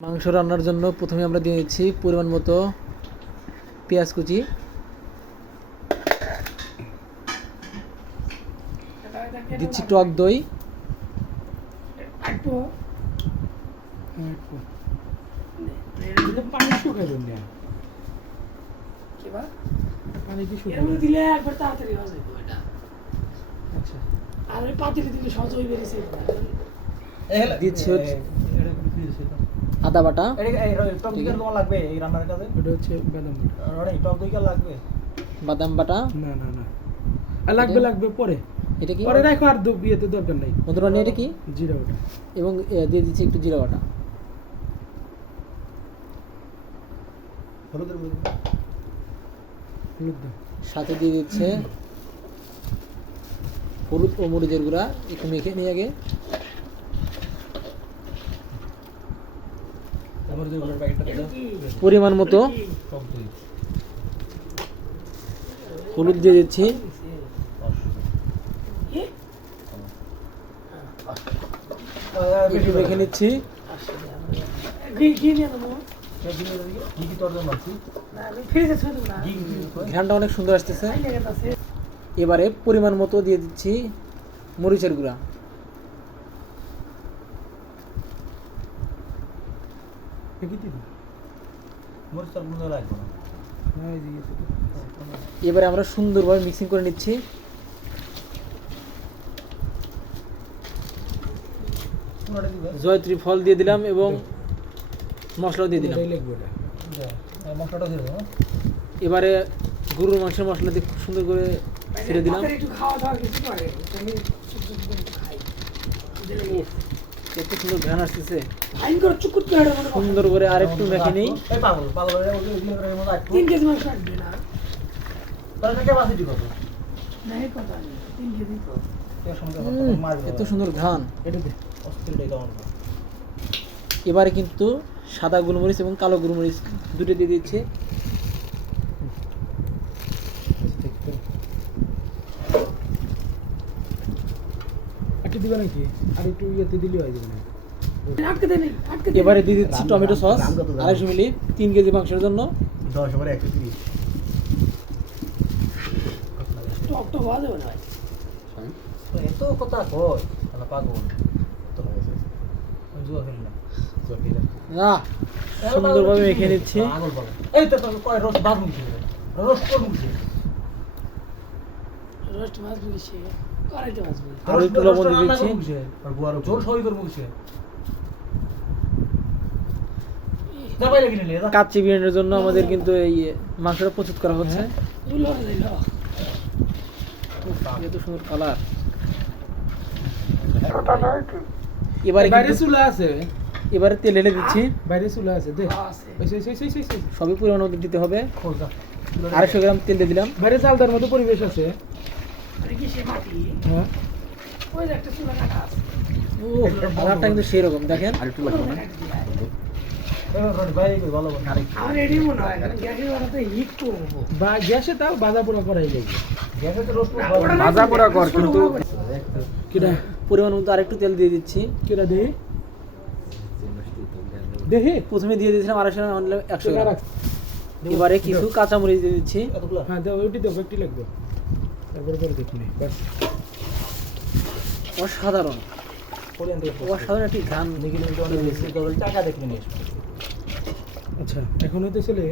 মাংস রান্নার জন্য প্রথমে আমরা দিয়ে দিচ্ছি পরিমাণ মতো পেঁয়াজ কুচি। দিচ্ছি টক দই। একটু। এটা হচ্ছে আদা বাটা। বাদাম বাটা বাদাম বাটা? না না না। লাগবে লাগবে পরে। এটা কি? পরে রাখো আর দরকার নাই। এটা কি? জিরা ওটা এবং দিয়ে দিচ্ছি একটু জিরা বাটা। হলুদ সাথে দিয়ে দিচ্ছে হলুদ ও মরিচের গুঁড়া। একটু মেখে নিয়ে আগে। পরিমাণ মতো হলুদ দিয়ে দিচ্ছি। একটু মেখে নিচ্ছি। ঘ্রানটা অনেক সুন্দর আসতেছে। এবারে পরিমাণ মতো দিয়ে দিচ্ছি মরিচের গুঁড়া। হ্যাঁ। এবারে আমরা সুন্দরভাবে মিক্সিং করে নিচ্ছি। জয়ত্রী ফল দিয়ে দিলাম এবং মশলাও দিয়ে দিলাম। ওটা এবারে গরুর মাংসের মশলা দিয়ে খুব সুন্দর করে ছেড়ে দিলাম তাড়াতাড়ি একটু খাওয়া দাওয়া কিছু করে আমি চুপ চুপ করে একটু খাই দিলে কত সুন্দর আসতেছে। আইন করে চুকুত করে এটা সুন্দর করে আরেকটু মেখে নিই। তিন কেজি মাংস আসবে না। এত সুন্দর ঘ্রাণ এবারে কিন্তু সাদা গোলমরিচ এবং কালো গোলমরিচ দুটো দিয়ে দিচ্ছি। একটু দিবে নাকি? আর একটু ইয়েতে দিলে হয়ে যাবে না আটকে দেয় নেই আটকে দেয় এবারে দিয়ে দিচ্ছি টমেটো সস আড়াইশো মিলি তিন কেজি মাংসের জন্য। টক টক হওয়া যাবে না না। সুন্দরভাবে মেখে নিচ্ছি। রোস্ট মাছ আরও একটু লবণ দিয়ে দিচ্ছি। কাচ্চি বিরিয়ানির জন্য আমাদের কিন্তু এই মাংসটা প্রস্তুত করা হচ্ছে। দুলো হয়ে যাইল এত সুন্দর কালার এবারে বাইরে চুলা আছে। এবারে তেল এনে দিচ্ছি। বাইরে চুলা আছে। সবই পরিমাণ দিতে হবে। আড়াইশো গ্রাম তেল দিয়ে দিলাম। বাইরে চালদার মতো পরিবেশ আছে। কালারটা কিন্তু সেই দেখেন আমার রেডি মনে হয় কারণ গ্যাসের ওটাতে হিট করব বা গ্যাসে তাও বাজা পোড়া করাই লাগবে ভাজা পোড়া কর কিন্তু কিরা পরিমাণ মতো আরেকটু তেল দিয়ে দিচ্ছি। দেখি প্রথমে দিয়ে দিয়েছিলাম আড়াইশো গ্রাম একশো গ্রাম। এবারে কিছু কাঁচামরিচ দিয়ে দিচ্ছি হ্যাঁ দাও ওইটি দাও একটি লাগবে। তারপরে করে দেখুন ব্যাস। অসাধারণ। অসাধারণ একটি ঘ্রাণ আচ্ছা। এখন হইতে চলে